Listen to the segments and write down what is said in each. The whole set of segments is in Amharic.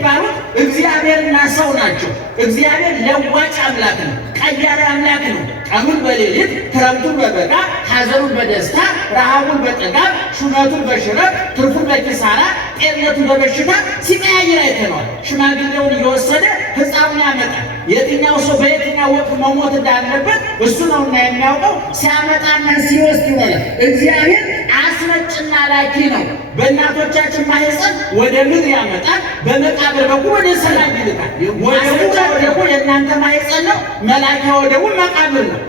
የሚባሉት እግዚአብሔርና ሰው ናቸው። እግዚአብሔር ለዋጭ አምላክ ነው፣ ቀያሪ አምላክ ነው። ቀኑን በሌሊት ክረምቱን በበጋ ሐዘኑን በደስታ ረሃቡን በጥጋብ ሹመቱን በሽረት ትርፉን በኪሳራ ጤንነቱን በበሽታ ሲቀያይር አይተነዋል። ሽማግሌውን እየወሰደ ሕፃኑን ያመጣል። የትኛው ሰው በየትኛው ወቅት መሞት እንዳለበት እሱ ነውና የሚያውቀው። ሲያመጣና ሲወስድ ይሆናል። እግዚአብሔር አስመጭና ላኪ ነው። በእናቶቻችን ማህፀን ወደ ምድር ያመጣል፣ በመቃብር በኩል ወደ ሰማይ ይልካል። ወደቡ ደግሞ የእናንተ ማህፀን ነው፣ መላኪያ ወደቡ መቃብር ነው።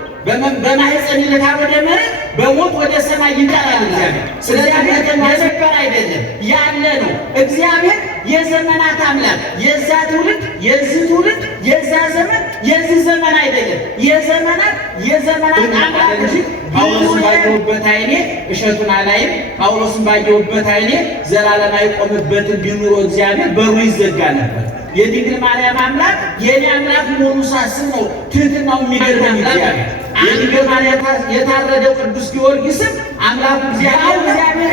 በማህፀን ይልካል ወደ መሬት፣ በሞት ወደ ሰማይ ይጠራል እግዚአብሔር። ስለዚህ የነበር አይደለም ያለ ነው። እግዚአብሔር የዘመናት አምላክ፣ የዛ ትውልድ የዚህ ትውልድ የዛ ዘመን የዚህ ዘመን አይደለም። የዘመናት አምላክ እንጂ ጳውሎስን ባየሁበት ዓይኔ እሸቱን አላይም፣ ጳውሎስን ባየሁበት ዓይኔ ዘላለም አይቆምበትም ቢኖር እግዚአብሔር በሩ ይዘጋ ነበር። የድንግል ማርያም አምላክ የኔ አምላክ መሆኑ ሳስብ ነው ትህትናው የሚገርም እግዚአብሔር። የድንግል ማርያም የታረደው ቅዱስ ጊዮርጊስም አምላኩ እግዚአብሔር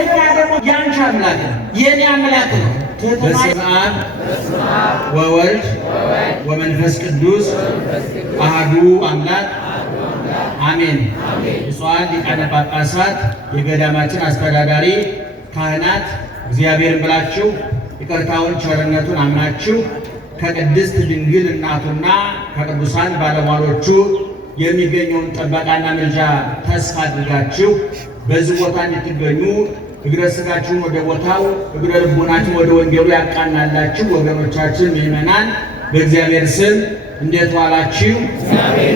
እኛ ደግሞ ያንቺ አምላክ ነው፣ የኔ አምላክ ነው። በስመ አብ ወወልድ ወመንፈስ ቅዱስ አሐዱ አምላክ አሜን። ብፁዓን ሊቃነ ጳጳሳት፣ የገዳማችን አስተዳዳሪ፣ ካህናት እግዚአብሔርን ብላችሁ ይቅርታውን ቸርነቱን አምናችሁ ከቅድስት ድንግል እናቱና ከቅዱሳን ባለሟሎቹ የሚገኘውን ጥበቃና ምልጃ ተስፋ አድርጋችሁ በዚህ ቦታ እንድትገኙ እግረ ሥጋችሁን ወደ ቦታው እግረ ልቦናችሁን ወደ ወንጌሉ ያቃናላችሁ ወገኖቻችን ምዕመናን በእግዚአብሔር ስም እንዴት ዋላችሁ?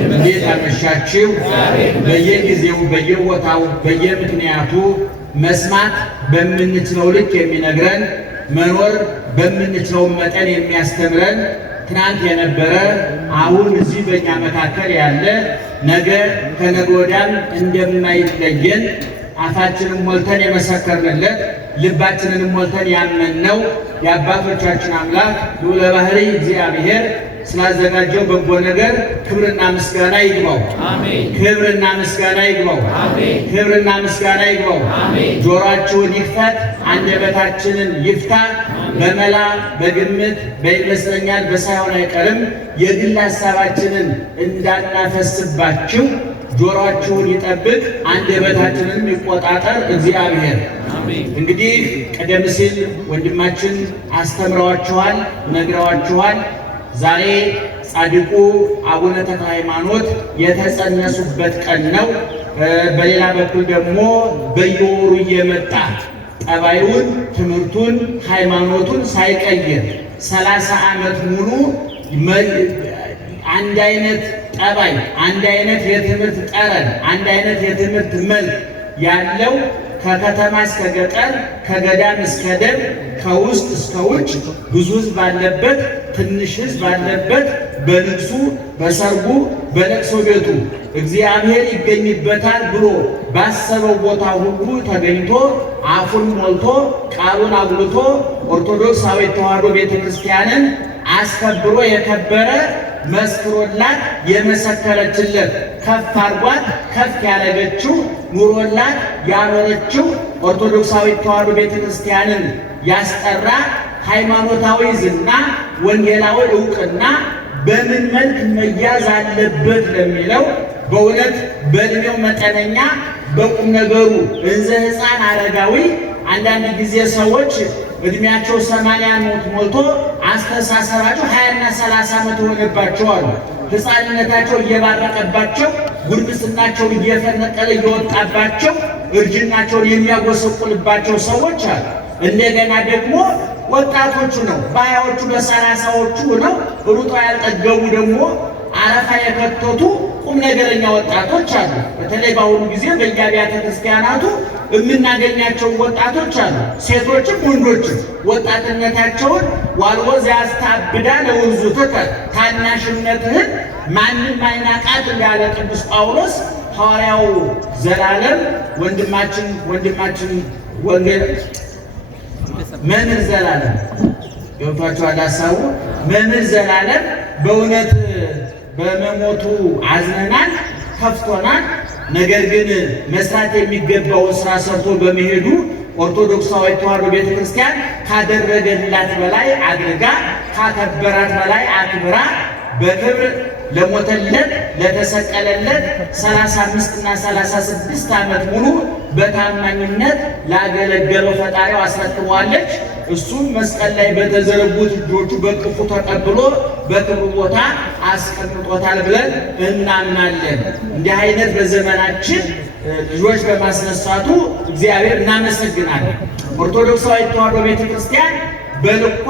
እንዴት አመሻችሁ? በየጊዜው በየቦታው በየምክንያቱ መስማት በምንችለው ልክ የሚነግረን መኖር በምንችለው መጠን የሚያስተምረን ትናንት የነበረ አሁን እዚህ በእኛ መካከል ያለ ነገ ከነገ ወዲያም እንደማይለየን አፋችንን ሞልተን የመሰከርንለት ልባችንን ሞልተን ያመንነው የአባቶቻችን አምላክ ልዑለ ባሕርይ እግዚአብሔር ስላዘጋጀው በጎ ነገር ክብርና ምስጋና ይግባው። አሜን። ክብርና ምስጋና ይግባው። አሜን። ክብርና ምስጋና ይግባው። አሜን። ጆሮአችሁን ይክፈት፣ አንደበታችንን ይፍታ። በመላ በግምት በይመስለኛል በሳይሆን አይቀርም የግል ሐሳባችንን እንዳናፈስባችሁ ጆሮአችሁን ይጠብቅ፣ አንደበታችንን ይቆጣጠር እግዚአብሔር። እንግዲህ ቀደም ሲል ወንድማችን አስተምረዋችኋል፣ ነግረዋችኋል። ዛሬ ጻድቁ አቡነ ተክለ ሃይማኖት የተጸነሱበት ቀን ነው። በሌላ በኩል ደግሞ በየወሩ እየመጣ ጠባዩን፣ ትምህርቱን፣ ሃይማኖቱን ሳይቀይር 30 ዓመት ሙሉ አንድ አይነት ጠባይ፣ አንድ አይነት የትምህርት ጠረን፣ አንድ አይነት የትምህርት መልክ ያለው ከከተማ እስከ ገጠር ከገዳም እስከ ደም ከውስጥ እስከ ውጭ ብዙ ሕዝብ ባለበት ትንሽ ሕዝብ ባለበት በንግሱ በሰርጉ በለቅሶ ቤቱ እግዚአብሔር ይገኝበታል ብሎ ባሰበው ቦታ ሁሉ ተገኝቶ አፉን ሞልቶ ቃሉን አጉልቶ ኦርቶዶክሳዊት ተዋሕዶ ቤተክርስቲያንን አስከብሮ የከበረ መስክሮላት የመሰከረችለት ከፍ አርጓት ከፍ ያለገችው ኑሮላት ያኖረችው ኦርቶዶክሳዊት ተዋሕዶ ቤተክርስቲያንን ያስጠራ ሃይማኖታዊ ዝና ወንጌላዊ ዕውቅና በምን መልክ መያዝ አለበት ለሚለው በእውነት በእድሜው መጠነኛ በቁም ነገሩ እንዘ ሕፃን አረጋዊ አንዳንድ ጊዜ ሰዎች እድሜያቸው 80 ዓመት ሞልቶ አስተሳሰባቸው 20 እና 30 ዓመት ሆነባቸው አሉ። ሕፃንነታቸው እየባረቀባቸው ጉርምስናቸው እየፈነቀለ እየወጣባቸው እርጅናቸውን የሚያጎሰቁልባቸው ሰዎች አሉ። እንደገና ደግሞ ወጣቶቹ ነው በሀያዎቹ በሰላሳዎቹ ነው ሩጦ ያልጠገቡ ደግሞ አረፋ የከተቱ ቁም ነገረኛ ወጣቶች አሉ። በተለይ በአሁኑ ጊዜ በየአብያተ ክርስቲያናቱ የምናገኛቸው ወጣቶች አሉ። ሴቶችም ወንዶችም ወጣትነታቸውን ዋልቦ ዘያስታብዳ ለውርዙትከ ታናሽነትህን ማንም አይናቃት እንዳለ ቅዱስ ጳውሎስ ሐዋርያው ዘላለም ወንድማችን ወንጌል መምህር ዘላለም ገብቷችኋል ሐሳቡ። መምህር ዘላለም በእውነት በመሞቱ አዝነናል፣ ከፍቶናል። ነገር ግን መስራት የሚገባውን ስራ ሰርቶ በመሄዱ ኦርቶዶክሳዊ ተዋሕዶ ቤተክርስቲያን ካደረገላት በላይ አድርጋ ካከበራት በላይ አክብራ በክብር ለሞተለት ለተሰቀለለት 35 እና 36 ዓመት ሙሉ በታማኝነት ላገለገለው ፈጣሪው አስረክበዋለች። እሱም መስቀል ላይ በተዘረጉት እጆቹ በቅፉ ተቀብሎ በክብሩ ቦታ አስቀምጦታል ብለን እናምናለን። እንዲህ አይነት በዘመናችን ልጆች በማስነሳቱ እግዚአብሔር እናመሰግናለን። ኦርቶዶክሳዊ ተዋሕዶ ቤተክርስቲያን በልኳ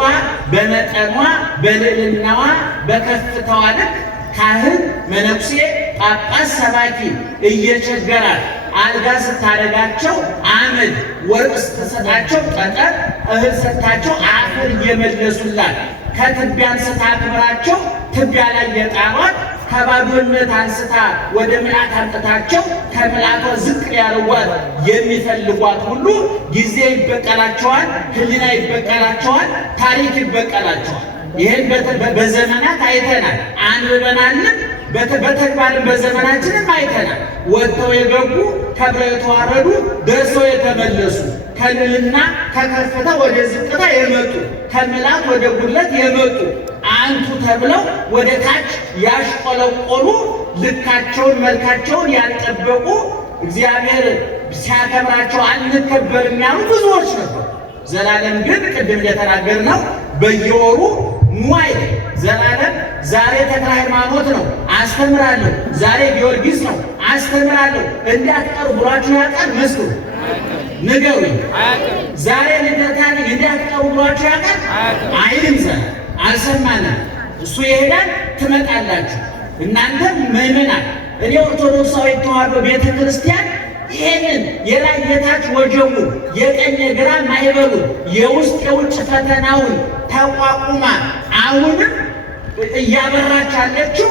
በመጠኗ በልዕልናዋ በከፍታዋ ልክ ካህን፣ መነኩሴ፣ ጳጳስ፣ ሰባኪ እየቸገራት አልጋ ስታደርጋቸው አመድ፣ ወርቅ ስትሰጣቸው ጠጠር፣ እህል ሰጥታቸው አፈር እየመለሱላት ከትቢያ አንስታ አክብራቸው ትቢያ ላይ የጣሏት ከባዶነት አንስታ ወደ ምልአት አምጥታቸው ከምልአቷ ዝቅ ያደርጓት የሚፈልጓት ሁሉ ጊዜ ይበቀላቸዋል፣ ሕሊና ይበቀላቸዋል፣ ታሪክ ይበቀላቸዋል። ይህን በዘመናት አይተናል፣ አንብበናልም፣ በተግባርም በዘመናችንም አይተናል። ወጥተው የገቡ ከብረው የተዋረዱ ደርሰው የተመለሱ ከልዕልና ከከፍታ ወደ ዝቅታ የመጡ ከምልአት ወደ ጉድለት የመጡ አንቱ ተብለው ወደ ታች ያሽቆለቆሉ ልካቸውን መልካቸውን ያልጠበቁ እግዚአብሔር ሲያከብራቸው አንከበርም ያሉ ብዙዎች ነበሩ። ዘላለም ግን ቅድም እንደተናገርነው በየወሩ ኑዋይ ዘላለም ዛሬ ተክለ ሃይማኖት ነው አስተምራለሁ፣ ዛሬ ጊዮርጊስ ነው አስተምራለሁ እንዳትቀሩ ብሏችሁ ያውቃል? መስሉ ንገሩ። ዛሬ ልደታ እንዳትቀሩ ብሏችሁ ያውቃል? አይልም። ዘላለም አልሰማንም። እሱ ይሄዳል፣ ትመጣላችሁ። እናንተም ምእመናን እኔ ኦርቶዶክሳዊ ተዋሕዶ ቤተ ክርስቲያን ይሄንን የላይ የታች ወጀቡ የቀኝ የግራ ማይበሉ የውስጥ የውጭ ፈተናውን ተቋቁማ አሁንም እያበራች ያለችው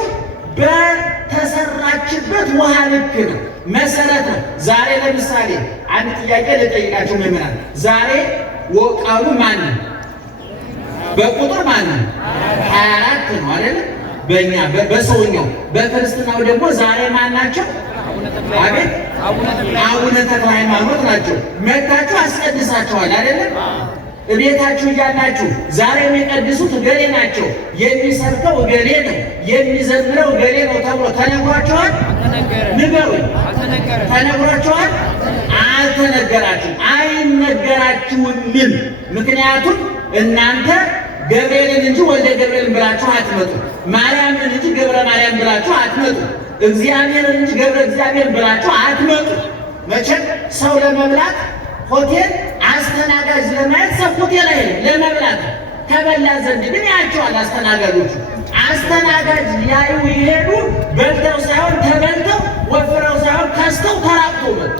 በተሰራችበት ውሃ ልክ ነው፣ መሰረት ነው። ዛሬ ለምሳሌ አንድ ጥያቄ ልጠይቃችሁ ምእመናን፣ ዛሬ ወቃሉ ማን ነው? በቁጥር ማን ነው? 24 ነው አይደል? በእኛ በሰውኛው። በክርስትናው ደግሞ ዛሬ ማን ናቸው? አቤት አቡነ ተክለ ሃይማኖት ናቸው። መታችሁ አስቀድሳችኋል አይደለም? እቤታችሁ እያላችሁ ዛሬ የሚቀድሱት እገሌ ናቸው፣ የሚሰብከው እገሌ ነው፣ የሚዘምረው እገሌ ነው ተብሎ ተነግሯችኋል? ንገሩኝ። ተነግሯችኋል? አልተነገራችሁም፣ አይነገራችሁምም። ምክንያቱም እናንተ ገብርኤልን እንጂ ወልደ ገብርኤልን ብላችሁ አትመጡ፣ ማርያምን እንጂ ገብረ ማርያም ብላችሁ አትመጡ፣ እግዚአብሔርን እንጂ ገብረ እግዚአብሔር ብላችሁ አትመጡ። መቼም ሰው ለመብላት ሆቴል አስተናጋጅ ለማየት ሰው ሆቴል አይሄድም ለመብላት። ከበላ ዘንድ ግን ያቸዋል አስተናጋጆቹ። አስተናጋጅ ሊያዩ ይሄዱ በልተው ሳይሆን ተበልተው፣ ወፍረው ሳይሆን ከስተው ተራቅተው መጡ።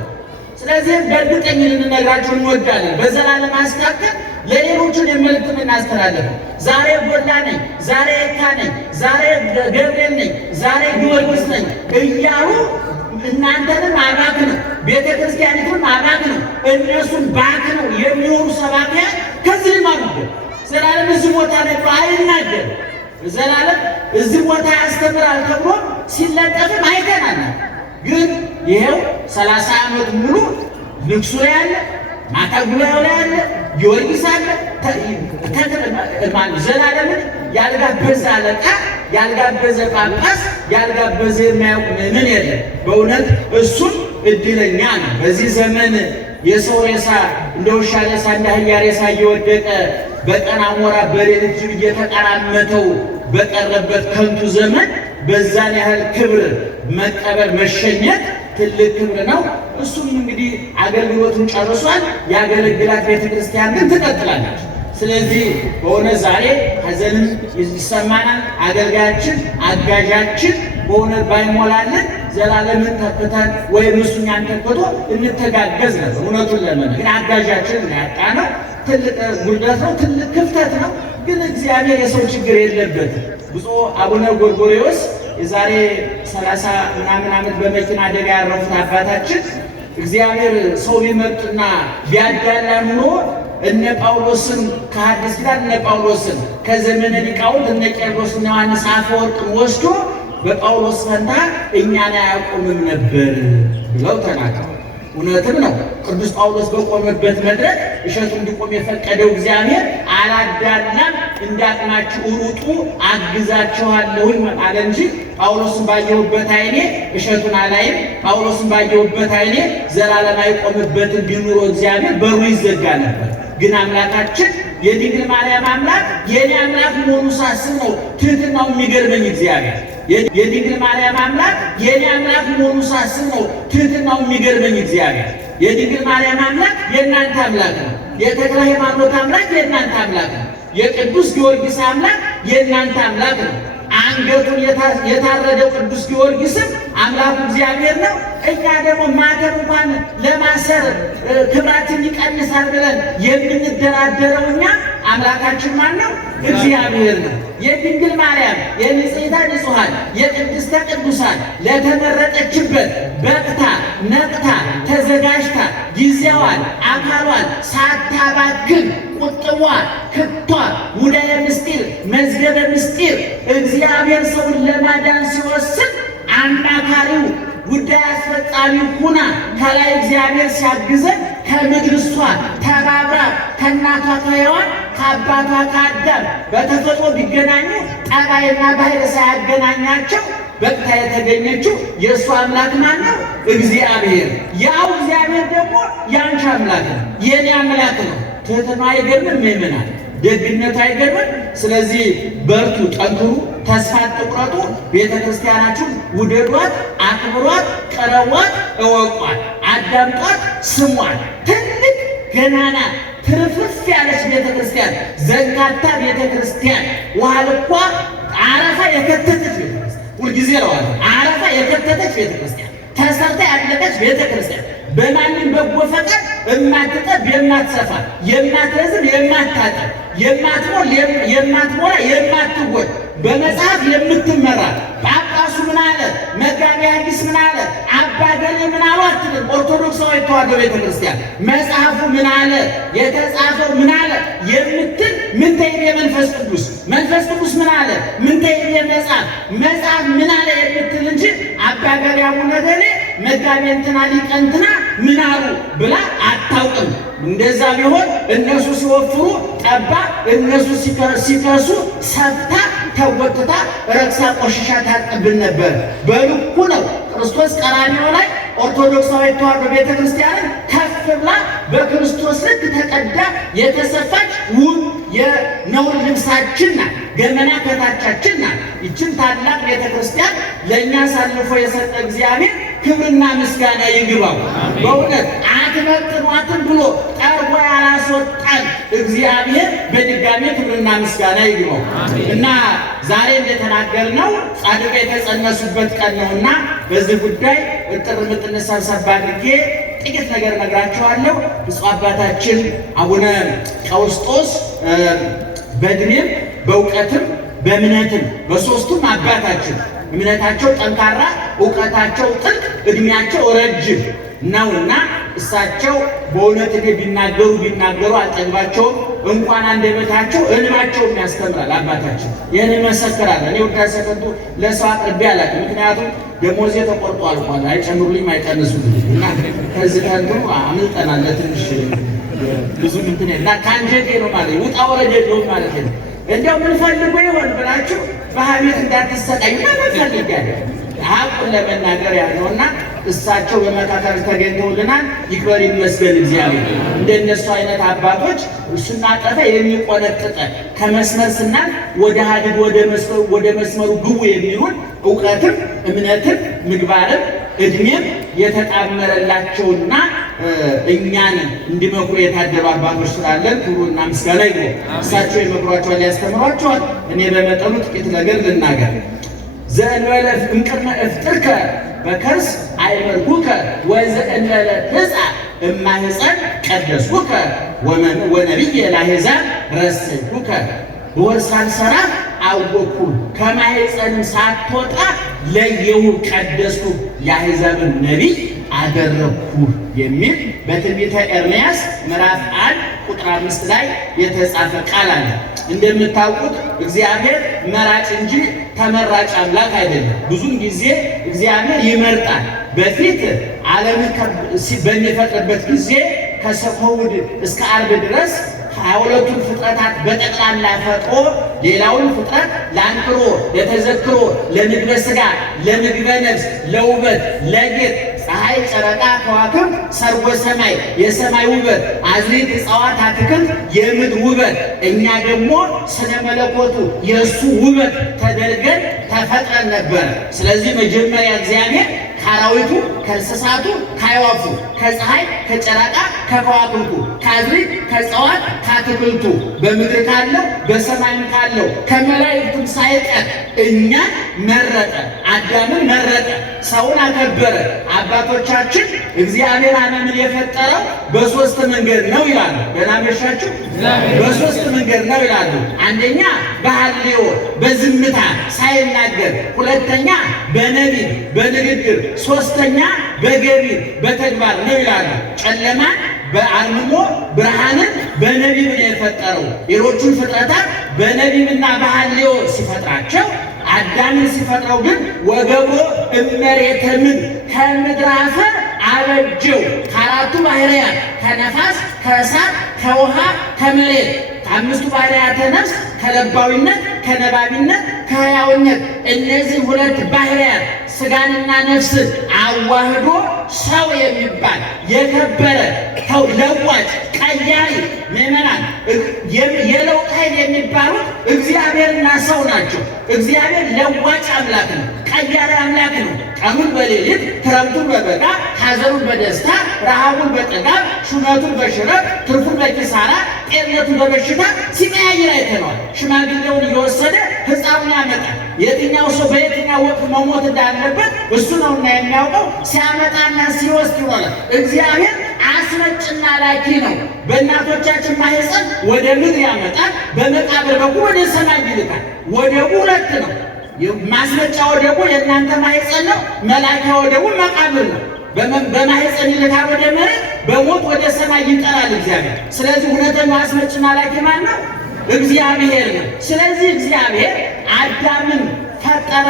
ስለዚህ በእርግጠኝ ልንነግራችሁ እንወዳለን። በዘላለም አስካከል ለሌሎቹን የመልእክቱን እናስተላለፈው። ዛሬ ጎላ ነኝ፣ ዛሬ የካ ነኝ፣ ዛሬ ገብርኤል ነኝ፣ ዛሬ ጊዮርጊስ ነኝ እያሉ እናንተንም አባክ ነው፣ ቤተ ክርስቲያኒቱን አባክ ነው፣ እነሱን ባክ ነው የሚሆኑ ሰባኪያን ከዚህ ልማዱ። ዘላለም እዚህ ቦታ ነበር አይናገር፣ ዘላለም እዚህ ቦታ ያስተምራል ተብሎ ሲለጠፍም አይተናል። ግን ይሄው 30 ዓመት ሙሉ ንግሱ ላይ አለ፣ ማታ ጉባኤው ላይ አለ፣ ጊዮርጊስ አለ። ዘላለምን ያልጋበዘ አለቃ፣ ያልጋበዘ ጳጳስ፣ ያልጋበዘ የማያውቅ ምን የለም። በእውነት እሱም እድለኛ ነው። በዚህ ዘመን የሰው ሬሳ እንደ ውሻ ሬሳ እንደ አህያ ሬሳ እየወደቀ በቀን አሞራ በሌሊት ጅብ እየተቀራመተው በቀረበት ከንቱ ዘመን በዛን ያህል ክብር መቀበል መሸኘት ትልቅ ክብር ነው። እሱም እንግዲህ አገልግሎቱን ጨርሷል። ያገለግላት ቤተክርስቲያን ግን ትቀጥላለች። ስለዚህ በሆነ ዛሬ ሐዘንም ይሰማናል። አገልጋያችን አጋዣችን በሆነ ባይሞላልን ዘላለምን ተክተን ወይም እሱኛን ተክቶ እንተጋገዝ ነበር። እውነቱን ለምን ግን አጋዣችን ያጣ ነው። ትልቅ ጉድለት ነው፣ ትልቅ ክፍተት ነው። ግን እግዚአብሔር የሰው ችግር የለበትም። ብፁዕ አቡነ ጎርጎርዮስ የዛሬ 30 ምናምን ዓመት በመኪና አደጋ ያረፉት አባታችን እግዚአብሔር ሰው ቢመርጥና ቢያዳላ ኑሮ እነ ጳውሎስን ከሐዲስ ኪዳን እነ ጳውሎስን ከዘመነ ሊቃውንት እነ ቄርሎስና ዮሐንስ አፈወርቅን ወስዶ በጳውሎስ ፈንታ እኛን አያቆምም ነበር ብለው ተናግረዋል። እውነትም ነው። ቅዱስ ጳውሎስ በቆመበት መድረክ እሸቱ እንዲቆም የፈቀደው እግዚአብሔር አላዳላም፣ እንዳቅማችሁ ሩጡ አግዛችኋለሁኝ አለ እንጂ ጳውሎስን ባየሁበት ዓይኔ እሸቱን አላይም፣ ጳውሎስን ባየሁበት ዓይኔ ዘላለም አይቆምበትን ቢኑሮ እግዚአብሔር በሩ ይዘጋ ነበር። ግን አምላካችን የድንግል ማርያም አምላክ የኔ አምላክ መሆኑ ሳስብ ነው ትህትናው የሚገርመኝ። እግዚአብሔር የድንግል ማርያም አምላክ የኔ አምላክ መሆኑ ሳስብ ነው ትህትናው የሚገርመኝ። እግዚአብሔር የድንግል ማርያም አምላክ የእናንተ አምላክ ነው። የተክለ ሃይማኖት አምላክ የእናንተ አምላክ ነው። የቅዱስ ጊዮርጊስ አምላክ የእናንተ አምላክ ነው። አንገቱን የታረደው ቅዱስ ጊዮርጊስም አምላኩ እግዚአብሔር ነው። እኛ ደግሞ ማተብ እንኳን ለማሰር ክብራችን ይቀንሳል ብለን የምንደራደረው እኛ አምላካችን ማን ነው? እግዚአብሔር ነው። የድንግል ማርያም የንጽሕተ ንጹሐን የቅድስተ ቅዱሳን ለተመረጠችበት በቅታ ነቅታ ተዘጋጅታ ጊዜዋን አካሏን ሳታባክን ቁጥቧ ክቷ ሙዳየ ምስጢር መዝገበ ምስጢር እግዚአብሔር ሰውን ለማዳን ሲወስን አማካሪው ጉዳይ አስፈጻሚ ሁና ከላይ እግዚአብሔር ሲያግዘን ከምድር እሷ ተባብራ ከእናቷ ከሔዋን ከአባቷ ከአዳም በተፈጥሮ ቢገናኙ ጠባይና ባህር ሳያገናኛቸው በቅታ የተገኘችው የእሱ አምላክ ማን ነው? እግዚአብሔር። ያው እግዚአብሔር ደግሞ ያንቺ አምላክ ነው፣ የኔ አምላክ ነው። ትህትና አይገርምም? ምእመናን ደግነቱ አይገርምም? ስለዚህ በርቱ፣ ጠንክሩ፣ ተስፋ አትቁረጡ። ቤተ ክርስቲያናችሁን ውደዷት፣ አክብሯት፣ ቀረቧት፣ እወቋት፣ አዳምጧት፣ ስሟት። ትልቅ ገናና ትርፍርፍ ያለች ቤተ ክርስቲያን፣ ዘንጋታ ቤተ ክርስቲያን፣ ውሃ ልኳ አረፋ የከተተች ቤተ ክርስቲያን፣ ሁልጊዜ ለዋለ አረፋ የከተተች ቤተ ክርስቲያን፣ ተሰርታ ያለቀች ቤተ ክርስቲያን፣ በማንም በጎ ፈቃድ የማትጠብ የማትሰፋ የማትረዝም የማታጠብ የማትሞላ የማትጎድ በመጽሐፍ የምትመራ ጳጳሱ ምን አለ፣ መጋቤ ሐዲስ ምን አለ፣ አባ ገሌ ምን አሉ አትልም። ኦርቶዶክሳዊ ተዋሕዶ ቤተ ክርስቲያን መጽሐፉ ምን አለ፣ የተጻፈው ምን አለ የምትል ምን ተይቤ መንፈስ ቅዱስ መንፈስ ቅዱስ ምን አለ፣ ምን ተይቤ መጽሐፍ ምን አለ የምትል እንጂ አባ ገሌ አቡነ ገሌ መጋቤ እንትና ሊቀ እንትና ምን አሉ ብላ አታውቅም። እንደዛ ቢሆን እነሱ ሲወፍሩ ጠባ፣ እነሱ ሲከሱ ሰፍታ ተወጥታ ረክሳ ቆሽሻ ታጥብን ነበር። በልኩ ነው። ክርስቶስ ቀራንዮ ላይ ኦርቶዶክሳዊ ተዋሕዶ ቤተ ክርስቲያንን ከፍ ብላ በክርስቶስ ልክ ተቀዳ የተሰፋች ውብ የነውር ልብሳችን ናት። ገመና ከታቻችን ናት። ይችን ታላቅ ቤተ ክርስቲያን ለእኛ አሳልፎ የሰጠ እግዚአብሔር ክብርና ምስጋና ይግባው። በእውነት አትመጥኗትም ብሎ ጠርጎ ያላስወጣን እግዚአብሔር በድጋሜ ክብርና ምስጋና ይግባው እና ዛሬ እንደተናገርነው ጻድቃን የተጸነሱበት ቀን ነውና በዚህ ጉዳይ እጥር ምጥን ሰብሰብ አድርጌ ጥቂት ነገር ነግራችኋለሁ። ብፁዕ አባታችን አቡነ ቀውስጦስ በዕድሜም በእውቀትም በእምነትም በሦስቱም አባታችን እምነታቸው ጠንካራ፣ እውቀታቸው ጥልቅ፣ ዕድሜያቸው ረጅም ነውና እሳቸው በእውነት ቢናገሩ አልጠግባቸውም። እንኳን አንደበታቸው እንባቸውም ያስተምራል። አባታችን ይህን ይመሰክራል። እኔ ውዳሴ ከንቱ ለሰው አቅርቤ አላውቅም። ምክንያቱም ደሞዜ ተቆርጦ አልቋል። አይጨምሩልኝም አይቀንሱልኝ እና ከዚህ ከንቱ አምልጠናል። ለትንሽ ብዙ እንትን እና ከአንጀቴ ነው ማለት ውጣ ወረደ ነው ማለት ነው። እንዲያው ምን ፈልጎ ይሆን ብላችሁ በሐሜት እንዳትሰቃዩ ምን ፈልጋለሁ ሀቁን ለመናገር ያለውና እሳቸው በመካከል ተገኝተውልናል። ይክበር ይመስገን እግዚአብሔር። እንደነሱ አይነት አባቶች ስናጠፋ የሚቆነጥጠ ከመስመር ስናል ወደ ሀዲድ ወደ መስመሩ ግቡ የሚሉን እውቀትም እምነትም ምግባርም ዕድሜም የተጣመረላቸውና እኛን እንዲመክሩ የታደሉ አባቶች ስላለን ክብሩና ምስጋና ይግባው። እሳቸው ይመክሯቸዋል፣ ያስተምሯቸዋል። እኔ በመጠኑ ጥቂት ነገር ልናገር። ዘእንበለ እምቅድመ እፍጥርከ በከርስ አይመርኩከ ወዘእንበለ ትጻእ እማሕፀን ቀደስኩከ ወነቢየ ለአሕዛብ ረሰይኩከ። በወር ሳልሰራ አወቅኩ፣ ከማሕፀንም ሳትወጣ ለየሁ፣ ቀደስኩ፣ የአሕዛብን ነቢይ አደረግኩ የሚል በትንቢተ ኤርምያስ ምዕራፍ 1 ቁጥር 5 ላይ የተጻፈ ቃል አለ። እንደምታውቁት እግዚአብሔር መራጭ እንጂ ተመራጭ አምላክ አይደለም። ብዙን ጊዜ እግዚአብሔር ይመርጣል። በፊት ዓለምን በሚፈጥርበት ጊዜ ከእሑድ እስከ ዓርብ ድረስ 22ቱን ፍጥረታት በጠቅላላ ፈጥሮ ሌላውን ፍጥረት ለአንክሮ፣ ለተዘክሮ፣ ለምግበ ሥጋ፣ ለምግበ ነፍስ፣ ለውበት፣ ለጌጥ ፀሐይ፣ ጨረቃ፣ ከዋክብት፣ ሰርጎ ሰማይ የሰማይ ውበት፣ አዝርዕት፣ እጽዋት፣ አትክልት የምድር ውበት፣ እኛ ደግሞ ስነ መለኮቱ የእሱ ውበት ተደርገን ተፈጥረን ነበር። ስለዚህ መጀመሪያ እግዚአብሔር ከአራዊቱ፣ ከእንስሳቱ፣ ከአዕዋፉ፣ ከፀሐይ፣ ከጨረቃ፣ ከከዋክብቱ፣ ከአዝርዕት፣ ከእጽዋት፣ ከአትክልቱ በምድር ካለው በሰማይም ካለው ከመላእክቱም ሳይቀር እኛን መረጠ። አዳምን መረጠ፣ ሰውን አከበረ። አባቶቻችን እግዚአብሔር ዓለምን የፈጠረው በሶስት መንገድ ነው ይላሉ። ገና መሻችሁ በሶስት መንገድ ነው ይላሉ። አንደኛ በሐልዮ በዝምታ ሳይናገር፣ ሁለተኛ በነቢብ በንግግር፣ ሶስተኛ በገቢር በተግባር ነው ይላሉ። ጨለማን በአርምሞ ብርሃንን በነቢብ ነው የፈጠረው። ሌሎቹን ፍጥረታት በነቢብና በሐልዮ ሲፈጥራቸው አዳምን ሲፈጥረው ግን ወገብሮ እመሬተ ምድር ከምድር አፈር አበጀው። ከአራቱ ባህርያት ከነፋስ፣ ከእሳት፣ ከውሃ፣ ከመሬት ከአምስቱ ባህርያተ ነፍስ ከለባዊነት፣ ከነባቢነት፣ ከሕያውነት እነዚህ ሁለት ባህርያት ስጋንና ነፍስን አዋህዶ ሰው የሚባል የከበረ ለዋጭ ቀያሪ ምዕመናን የለውጥ ኃይል የሚባሉት እግዚአብሔርና ሰው ናቸው። እግዚአብሔር ለዋጭ አምላክ ነው፣ ቀያሪ አምላክ ነው። ቀኑን በሌሊት ክረምቱን በበጋ ሐዘኑን በደስታ ረሃቡን በጥጋብ ሹመቱን በሽረት ትርፉን በኪሳራ ጤንነቱን በበሽታ ሲቀያይር አይተነዋል። ሽማግሌውን እየወሰደ ሕፃኑን ያመጣል። የትኛው ሰው በየትኛው ወቅት መሞት እንዳለበት እሱ ነውና የሚያውቀው። ሲያመጣና ሲወስድ ይሆናል። እግዚአብሔር አስረጭና ላኪ ነው። በእናቶቻችን ማህፀን ወደ ምድር ያመጣል፣ በመቃብር በኩል ወደ ሰማይ ይልካል። ወደቡ ሁለት ነው። ማስረጫ ወደቡ የእናንተ ማህፀን ነው። መላኪያ ወደቡ መቃብር ነው። በማህፀን ይልካል ወደ መሬት፣ በሞት ወደ ሰማይ ይጠራል እግዚአብሔር። ስለዚህ እውነተኛው አስረጭና ላኪ ማን ነው? እግዚአብሔር ነው። ስለዚህ እግዚአብሔር አዳምን ፈጠረ።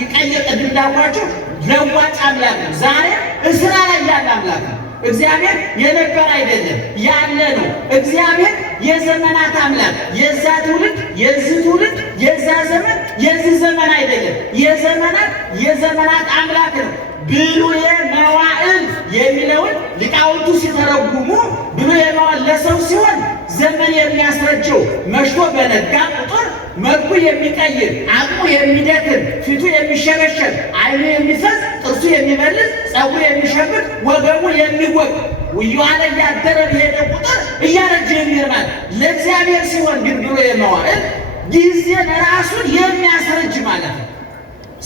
ይቀየጥ እንዳልኳችሁ ለዋጭ አምላክ ነው። ዛሬ እስራ ላይ ያለ አምላክ ነው። እግዚአብሔር የነበረ አይደለም ያለ ነው። እግዚአብሔር የዘመናት አምላክ፣ የዛ ትውልድ የዚህ ትውልድ የዛ ዘመን የዚህ ዘመን አይደለም። የዘመናት አምላክ ነው። ብሉየ መዋዕል የሚለውን ሊቃውንቱ ሲተረጉሙ ብሉየ መዋዕል ለሰው ሲሆን ዘመን የሚያስረጀው መሽቶ በነጋ ቁጥር መልኩ የሚቀይር አቅሙ የሚደክም ፊቱ የሚሸበሸብ ዓይኑ የሚፈዝ ጥርሱ የሚበልዝ ፀጉሩ የሚሸብር ወገቡ የሚወቅ እየዋለ እያደረ በሄደ ቁጥር እያረጀ የሚርማል። ለእግዚአብሔር ሲሆን ግን ብሉየ መዋዕል ጊዜን ራሱን የሚያስረጅ ማለት ነው።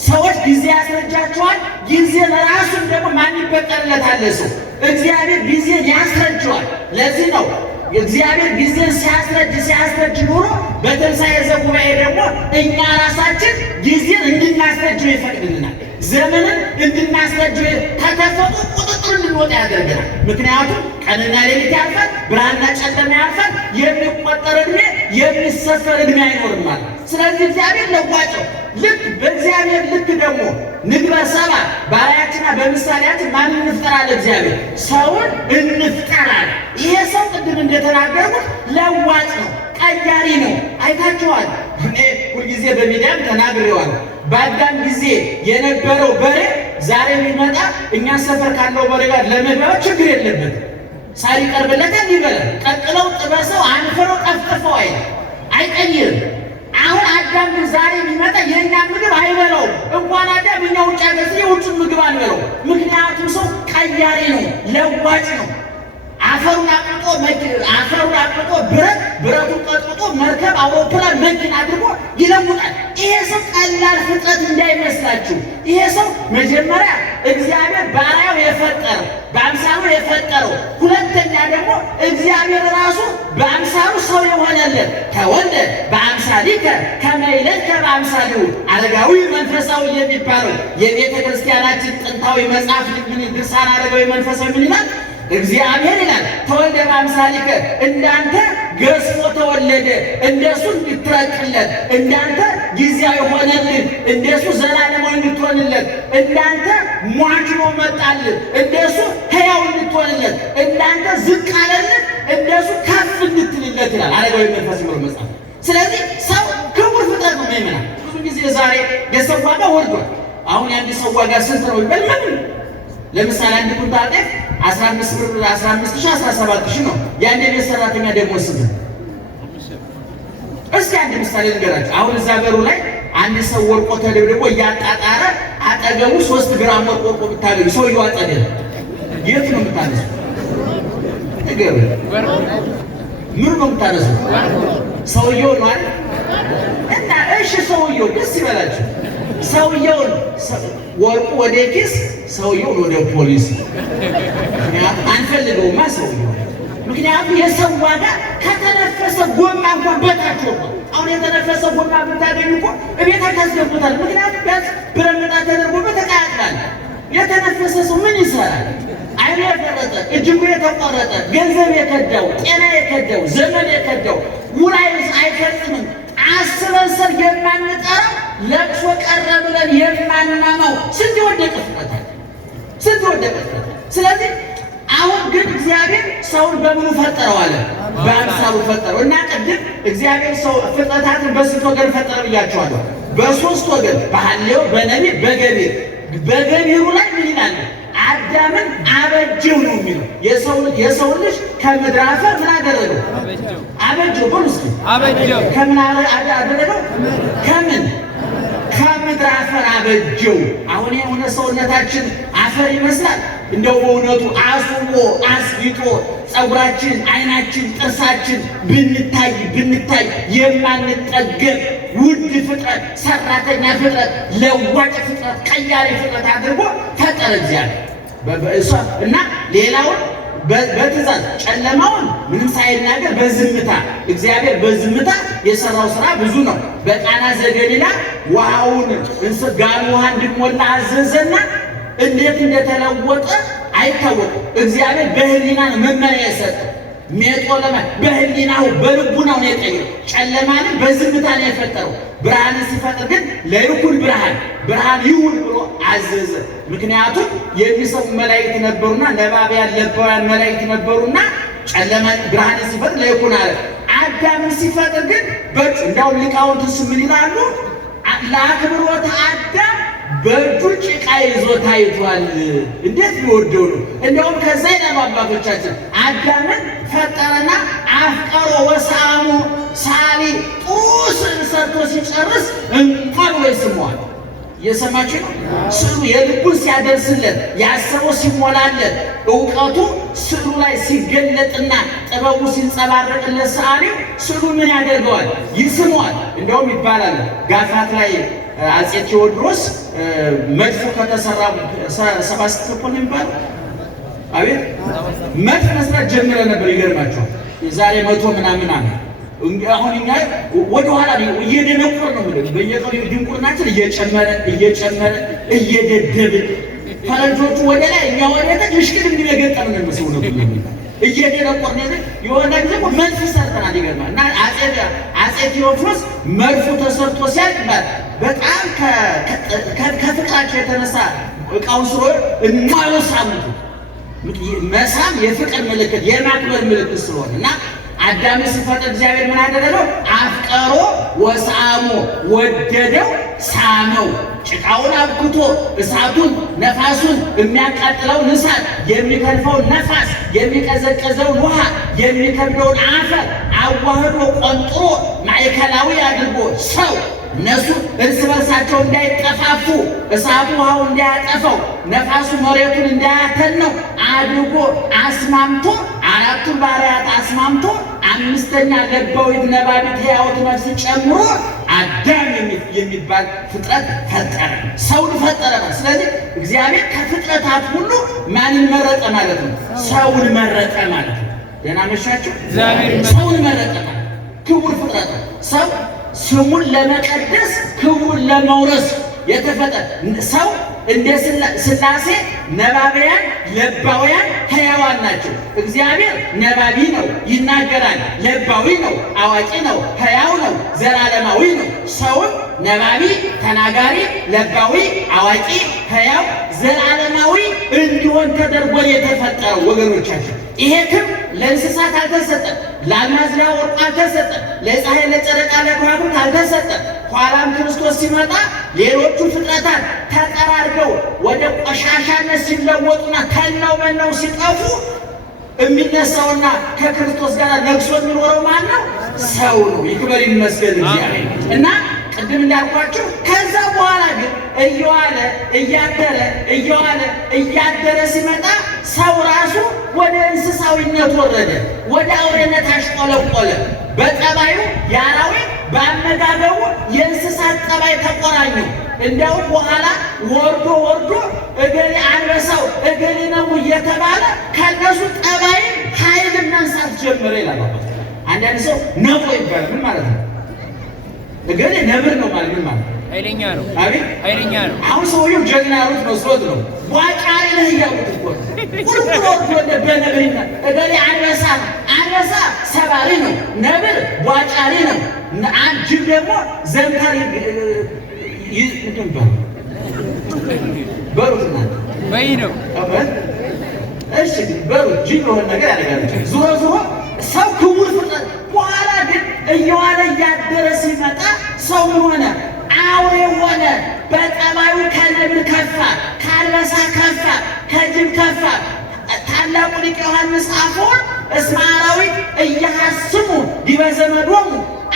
ሰዎች ጊዜ ያስረጃቸዋል። ጊዜን ራሱን ደግሞ ማን ይበቀልለታል? ሰው እግዚአብሔር ጊዜን ያስረጀዋል። ለዚህ ነው እግዚአብሔር ጊዜን ሲያስረጅ ኖሮ በትንሣኤ ዘጉባኤ ደግሞ እኛ ራሳችን ጊዜን እንድናስረጅው ይፈቅድልናል። ዘመንን እንድናስረጅው ከተፈጡ ቁጥጥር እንድንወጣ ያደርገናል። ምክንያቱም ቀንና ሌሊት ያልፋል፣ ብርሃንና ጨለማ ያልፋል። የሚቆጠር ዕድሜ የሚሰፈር ዕድሜ አይኖርም ማለት። ስለዚህ እግዚአብሔር ለዋጭው ልክ በእግዚአብሔር ልክ ደግሞ ንግረ ሰባ በአርአያችንና በምሳሌያችን ማን እንፍጠራለ? እግዚአብሔር ሰውን እንፍጠራለ። ይሄ ሰው ቅድም እንደተናገርኩት ለዋጭ ነው፣ ቀያሪ ነው። አይታችኋል። እኔ ሁልጊዜ በሚዲያም ተናግሬዋለሁ። በአዳም ጊዜ የነበረው በሬ ዛሬ የሚመጣ እኛ ሰፈር ካለው በሬ ጋር ለመግባባት ችግር የለበትም። ሳር ይቀርብለታል፣ ይበላል። ቀጥለው ጥበሰው አንፍረው ጠፍጥፈው አይቀይርም። አሁን አዳም ዛሬ የሚመጣ የእኛ ምግብ አይበላውም። እንኳን አዳም እኛ ውጭ ያገዝ የውጭን ምግብ አንበላው። ምክንያቱም ሰው ቀያሪ ነው፣ ለዋጭ ነው። አፈሩን አቅልጦ ብረቱን ቀጥቅጦ መርከብ፣ አውሮፕላን፣ መኪና አድርጎ ይለውጣል። ይሄ ሰው ቀላል ፍጥረት እንዳይመስላችሁ። ይሄ ሰው መጀመሪያ እግዚአብሔር በአርአያው የፈጠረው በአምሳሉ የፈጠረው፣ ሁለተኛ ደግሞ እግዚአብሔር ራሱ በአምሳሉ ሰው የሆነለት ተወልደ በአምሳሊከ ከመ ይለድከ በአምሳሊሁ። አረጋዊ መንፈሳዊ የሚባለው የቤተ ክርስቲያናችን ጥንታዊ መጽሐፍ ድርሳነ አረጋዊ መንፈሳዊ ምን ይላል? እግዚአብሔር ይላል ተወልደ በአምሳሊከ፣ እንዳንተ ገዝፎ ተወለደ፣ እንደሱ እንድትረቅለት፣ እንዳንተ ጊዜያዊ ሆነልን፣ እንደሱ ዘላለማዊ እንድትሆንለት። እንዳንተ ሟች ነው መጣልን፣ እንደሱ ሕያው እንድትሆንለት። እንዳንተ ዝቅ አለልን፣ እንደሱ ከፍ እንድትልለት ይላል አረጋዊ መንፈስ ብሎ መጽሐፍ። ስለዚህ ሰው ክቡር ፍጥረት ነው። ይመና ብዙ ጊዜ ዛሬ የሰው ዋጋ ወርዷል። አሁን የአንድ ሰው ዋጋ ስንት ነው ይባል? ምን ለምሳሌ አንድ ኩንታል ጤፍ 15 ብር 15 ሺህ 17 ሺህ ነው። የአንድ ቤት ሰራተኛ ደግሞ ስንት? እስኪ አንድ ምሳሌ ልንገራችሁ። አሁን እዛ በሩ ላይ አንድ ሰው ወርቆ ተደብድቦ እያጣጣረ አጠገቡ 3 ግራም ወርቆ ብታገኙ ሰውየው አጠገብ የት ነው የምታነሱ? ነገር ምን ነው የምታነሱ? ሰውየው ነው አይደል? እና እሺ ሰውየው ደስ ይበላችሁ። ሰውየውን ወርቁ ወደ ኪስ፣ ሰውየውን ወደ ፖሊስ። ምክንያቱም አንፈልገውማ ሰውየው። ምክንያቱም የሰው ዋጋ ከተነፈሰ ጎማ እንኳን በታች ነው። አሁን የተነፈሰ ጎማ ብታገኙ እኮ እቤት ታስገቡታል። ምክንያቱም ቢያንስ ብረምጣ ተደርጎበት ተቃጥላል። የተነፈሰ ሰው ምን ይሰራል? አይኑ የፈረጠ፣ እጅጉ የተቆረጠ፣ ገንዘብ የከዳው፣ ጤና የከዳው፣ ዘመን የከዳው ውላይ አይፈጽምም። አስበን ሰርግ የማንጠራው ለቅሶ ቀረ ብለን የማንናማው ስንት የወደቀ ፍጥረት አለ፣ ስንት የወደቀ ፍጥረት። ስለዚህ አሁን ግን እግዚአብሔር ሰውን በምኑ ፈጠረው አለ? በአምሳሉ ፈጠረው። እና ቅድም እግዚአብሔር ሰው ፍጥረታትን በስንት ወገን ፈጠረ ብያቸዋለሁ? በሶስት ወገን፣ በሐሌው፣ በነቢብ፣ በገቢር። በገቢሩ ላይ ምን ይላል? አዳምን አበጀው ነው የሚለው። የሰው ልጅ ከምድር አፈር ምን አደረገው? አበጀው። በሉ እስኪ አበጀው። ከምን አደረገው? ከምን? ከምድር አፈር አበጀው። አሁን የሆነ ሰውነታችን አፈር ይመስላል። እንደው በእውነቱ አስውቦ አስጊጦ ፀጉራችን፣ አይናችን፣ ጥርሳችን ብንታይ የማንጠገብ ውድ ፍጥረት፣ ሰራተኛ ፍጥረት፣ ለዋጭ ፍጥረት፣ ቀያሪ ፍጥረት አድርጎ ፈጠረ እግዚአብሔር እና ሌላውን በትእዛዝ ጨለማውን ምንም ሳይናገር በዝምታ እግዚአብሔር በዝምታ የሰራው ስራ ብዙ ነው። በቃና ዘገሊላ ውሃውን ጋኑ ውሃ እንዲሞላ አዘዘና እንዴት እንደተለወጠ አይታወቅም። እግዚአብሔር በህሊና መመሪያ የሰጠ ሜጦለማ በህሊናው በልቡናው ነው የቀየረው። ጨለማንም በዝምታ ነው የፈጠረው። ብርሃንን ሲፈጥር ግን ለይኩን ብርሃን ይሁን ብሎ አዘዘ። ምክንያቱም የሚሰሙ መላእክት ነበሩና ነባቢያን ለባውያን መላእክት ነበሩና ጨለማ ብርሃንን ሲፈጥር ለይኩን አለ። አዳምን ሲፈጥር ግን እንደው ሊቃውንቱስ ምን ይላሉ? ለአክብሮተ አዳም በእጁ ጭቃ ይዞ ታይቷል። እንዴት ቢወደው ነው! እንደውም ከዛ ይላሉ አባቶቻችን አዳምን ፈጠረና አፍቀሮ ወሳሙ ሳሊ ጥሩ ስዕል ሰርቶ ሲጨርስ እንኳን ብሎ ይስመዋል። እየሰማችሁ ነው? ስዕሉ የልቡን ሲያደርስለት ያሰበው ሲሞላለት እውቀቱ ስዕሉ ላይ ሲገለጥና ጥበቡ ሲንጸባረቅለት ሰዓሊው ስዕሉ ምን ያደርገዋል? ይስመዋል። እንደውም ይባላል ጋፋት ላይ አፄ ቴዎድሮስ መድፎ ከተሰራ 7 ክፍል ነው የሚባለው። አቤት መድፍ መስራት ጀምረ ነበር። ይገርማቸዋል። የዛሬ 100 ምናምን ዓመት። አሁን እኛ ወደ ኋላ እየደነቆር ነው ማለት በየቀኑ ድንቁርናችን እየጨመረ እየደደብን ፈረንጆቹ ወደ ላይ እኛ ወደ ታች እሽቅድ እንዲገጠም ነው መስሎ ነው እየደነቆር ነው። የሆነ ጊዜ መድፍ ሰርተናል። ይገርማል። እና አፄ ቴዎድሮስ መድፉ ተሰርቶ ሲያልቅ በጣም ከፍቅራቸው የተነሳ እቃውን ስሮ እንማለሳሙት መሳም የፍቅር ምልክት የማክበር ምልክት ስለሆነ እና አዳም ሲፈጥር እግዚአብሔር ምን አደረገው? አፍቀሮ ወሳሞ ወደደው፣ ሳመው። ጭቃውን አብክቶ እሳቱን ነፋሱን የሚያቃጥለውን እሳት የሚከልፈውን ነፋስ የሚቀዘቀዘውን ውሃ የሚከብደውን አፈር አዋህዶ ቆንጥሮ ማዕከላዊ አድርጎ ሰው እነሱ እርስ በርሳቸው እንዳይጠፋፉ እሳቱ ውሃው እንዳያጠፈው ነፋሱ መሬቱን እንዳያተነው አድርጎ አስማምቶ አራቱን ባህርያት አስማምቶ አምስተኛ ለባዊት ነባቢት ሕያዊት ነፍስ ጨምሮ አዳም የሚባል ፍጥረት ፈጠረ፣ ሰውን ፈጠረ። ስለዚህ እግዚአብሔር ከፍጥረታት ሁሉ ማንን መረጠ ማለት ነው? ሰውን መረጠ ማለት ነው። ደህና መሻችሁ። ሰውን መረጠ ማለት ክቡር ፍጥረት ሰው ስሙን ለመቀደስ ክቡር ለመውረስ የተፈጠረ ሰው እንደ ሥላሴ ነባቢያን ለባውያን ሕያዋን ናቸው። እግዚአብሔር ነባቢ ነው፣ ይናገራል። ለባዊ ነው፣ አዋቂ ነው፣ ሕያው ነው፣ ዘላለማዊ ነው። ሰውም ነባቢ፣ ተናጋሪ፣ ለባዊ፣ አዋቂ፣ ሕያው፣ ዘላለማዊ እንዲሆን ተደርጎ የተፈጠረው ወገኖቻችን። ይሄ ክብር ለእንስሳት አልተሰጠም፣ ለአልማዝ ለወርቅ አልተሰጠም፣ ለፀሐይ ለጨረቃ ለከዋክብት አልተሰጠም። ኋላም ክርስቶስ ሲመጣ ሌሎቹ ፍጥረታት ተጠራርገው ወደ ቆሻሻነት ሲለወጡና ተናው መናው ሲጠፉ የሚነሳውና ከክርስቶስ ጋር ነግሶ የሚኖረው ማን ነው? ሰው ነው። ይክበር ይመስገን እግዚአብሔር። እና ቅድም እንዳልኳችሁ ከዛ በኋላ ግን እየዋለ እያደረ ሲመጣ ሰው ራሱ ወደ እንስሳዊነት ወረደ፣ ወደ አውሬነት አሽቆለቆለ። በጠባዩ የአራዊት በአመጋገቡ የእንስሳት ጠባይ ተቆራኙ። እንደውም በኋላ ወርዶ እገሌ አንበሳው እገሌ ነው እየተባለ ከነሱ ጠባይ ኃይል መንሳት ጀመረ ይላል። አንዳንድ ሰው ነቦ ይባላል። ምን ማለት ነው? እገሌ ነብር ነው ማለት ምን ማለት ነው? ኃይለኛ ነው። አቤት ኃይለኛ ነው። አሁን ሰውየው ጀግና ያሉት መስሎት ነው። ዋጫሪ ነህ እያሉት እኮ ቁርቁሮ ወደ በነብርና እገሌ አንበሳ ሰባሪ ነው፣ ነብር ዋጫሪ ነው። ጅብ ደግሞ ዘንታሪ ይጥንባ በሩትና በይ ነው። እሺ በሩት ጅብ የሆነ ነገር ያደርጋል። ዞሮ ሰው ክቡር ፍጥረት። በኋላ ግን እየዋለ እያደረ ሲመጣ ሰው ምን ሆነ? አውሬ ሆነ። በጠባዩ ከነብር ከፋ፣ ከአንበሳ ከፋ፣ ከጅብ ከፋ። ታላቁ ሊቅ ዮሐንስ አፈወርቅ እስመ አራዊት እያሐስሙ ዲበ ዘመዶሙ፣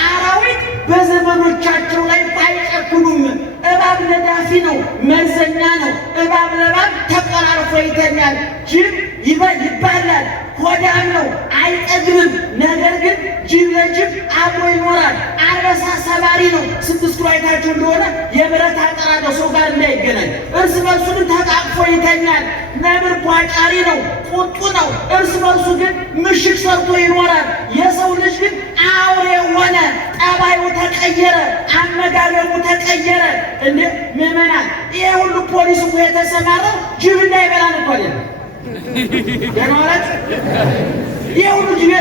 አራዊት በዘመዶቻቸው ላይ ባይጨክኑም። እባብ ነዳፊ ነው፣ መርዘኛ ነው። እባብ ለእባብ ተቆራርፎ ይተኛል። ጅብ ይባላል፣ ሆዳም ነው፣ አይጠግብም። ነገር ግን ጅብ ለጅብ አብሮ ይኖራል። አንበሳ ሰባሪ ነው። 6 ኪሎ አይታችሁ እንደሆነ የብረት አጥር አለው ሰው ጋር እንዳይገናኝ። እርስ በርሱ ግን ተቃቅፎ ይተኛል። ነብር ቧጫሪ ነው፣ ቁጡ ነው። እርስ በርሱ ግን ምሽግ ሰርቶ ይኖራል። የሰው ልጅ ግን አውሬ ሆነ። ጠባዩ ተቀየረ፣ አመጋገቡ ተቀየረ። እንደ ምዕመናን ይሄ ሁሉ ፖሊስ እኮ የተሰማራው ጅብ እንዳይበላን እኮ አይደለም። ደማለት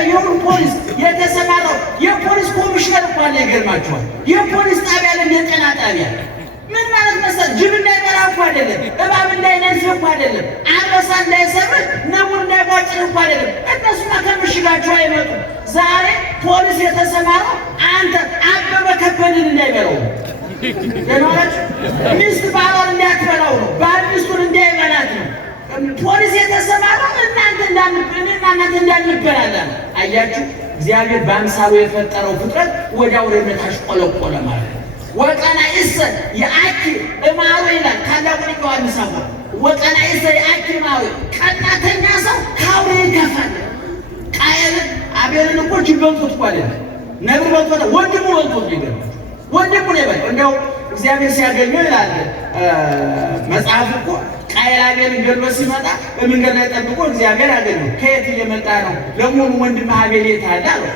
የሁሉ ፖሊስ የተሰማራው የፖሊስ ኮሚሽነር እኮ አለ። ይገርማችኋል። የፖሊስ ጣቢያ አለ፣ የጤና ጣቢያ። ምን ማለት መሰል? ጅብ እንዳይበላ እኮ አይደለም፣ እባብ እንዳይነድፍ እኮ አይደለም፣ አንበሳ እንዳይሰብር፣ ነብር እንዳይቧጭር እኮ አይደለም። እነሱማ ከምሽጋቸው አይመጡም። ዛሬ ፖሊስ የተሰማራው አንተ አበበ ከበድን እንዳይበላው ነው። ደማለት ሚስት ባሏን እንዳትበላው ነው። ባል ሚስቱን እንዳይበላት ነው። ፖሊስ የተሰማራው እናንተ እንዳንበላላ። አያችሁ፣ እግዚአብሔር በአምሳሉ የፈጠረው ፍጥረት ወደ አውሬነት አሽቆለቆለ ማለት ነው። ወቀናኢሰ የአኪ እማሩ ይላል ታላቁ ሊቅ ዮሐንስ አፈወርቅ። ወቀናኢሰ የአኪ እማሩ፣ ቀናተኛ ሰው ከአውሬ ይከፋል። ቃየልን አቤልን እኮ ጅብ በልቶት እኮ አይደለም፣ ነብር በልቶት ወንድሙ በልቶት ይገርማል። ወንድሙ ነው የበላው። እንደው እግዚአብሔር ሲያገኘው ይላል መጽሐፍ እኮ ቃየል አቤልን ገድሎ ሲመጣ በመንገድ ላይ ጠብቆ እግዚአብሔር አገኘው። ከየት እየመጣ ነው? ለመሆኑ ወንድምህ አቤል የት አለ አለው።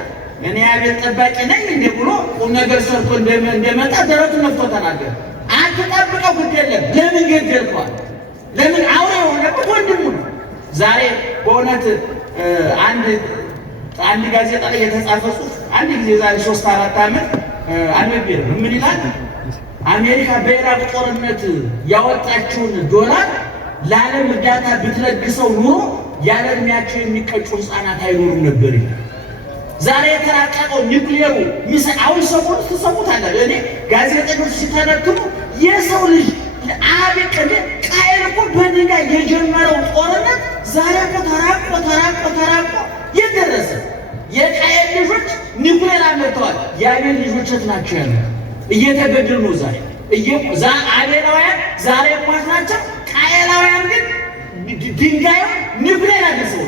እኔ አቤል ጠባቂ ነኝ እንደ ብሎ ቁም ነገር ሰርቶ እንደመጣ ደረቱን ነፍቶ ተናገረ። አትጠብቀው፣ ግድ የለም። ለምን ገደልኳል? ለምን አውሬ የሆነበት ወንድሙ ነው። ዛሬ በእውነት አንድ ጋዜጣ ላይ የተጻፈ ጽሑፍ አንድ ጊዜ ዛሬ 3-4 ዓመት አንብቤ ነው። ምን ይላል? አሜሪካ በኢራቅ ጦርነት ያወጣችውን $1 ለዓለም እርዳታ ብትለግሰው ኑሮ ያለ ዕድሜያቸው የሚቀጩ ሕፃናት አይኖሩም ነበር ይላል። ዛሬ የተራቀቀው ኒውክሌሩ አሁን ሰሞኑን ትሰሙታላችሁ። እኔ ጋዜጠኞች ሲተነትኑ የሰው ልጅ ቃየል እኮ በድንጋይ የጀመረው ጦርነት ዛሬ እኮ ተራቆ የደረሰ የቃየል ልጆች ኒውክሌር አመርተዋል። የአቤል ልጆች የት ናቸው ያሉት? እየተገደሉ ነው ዛሬ። አቤላውያን ዛሬ ሟች ናቸው። ቃየላውያን ግን ድንጋዩ ኒውክሌር አድርሰው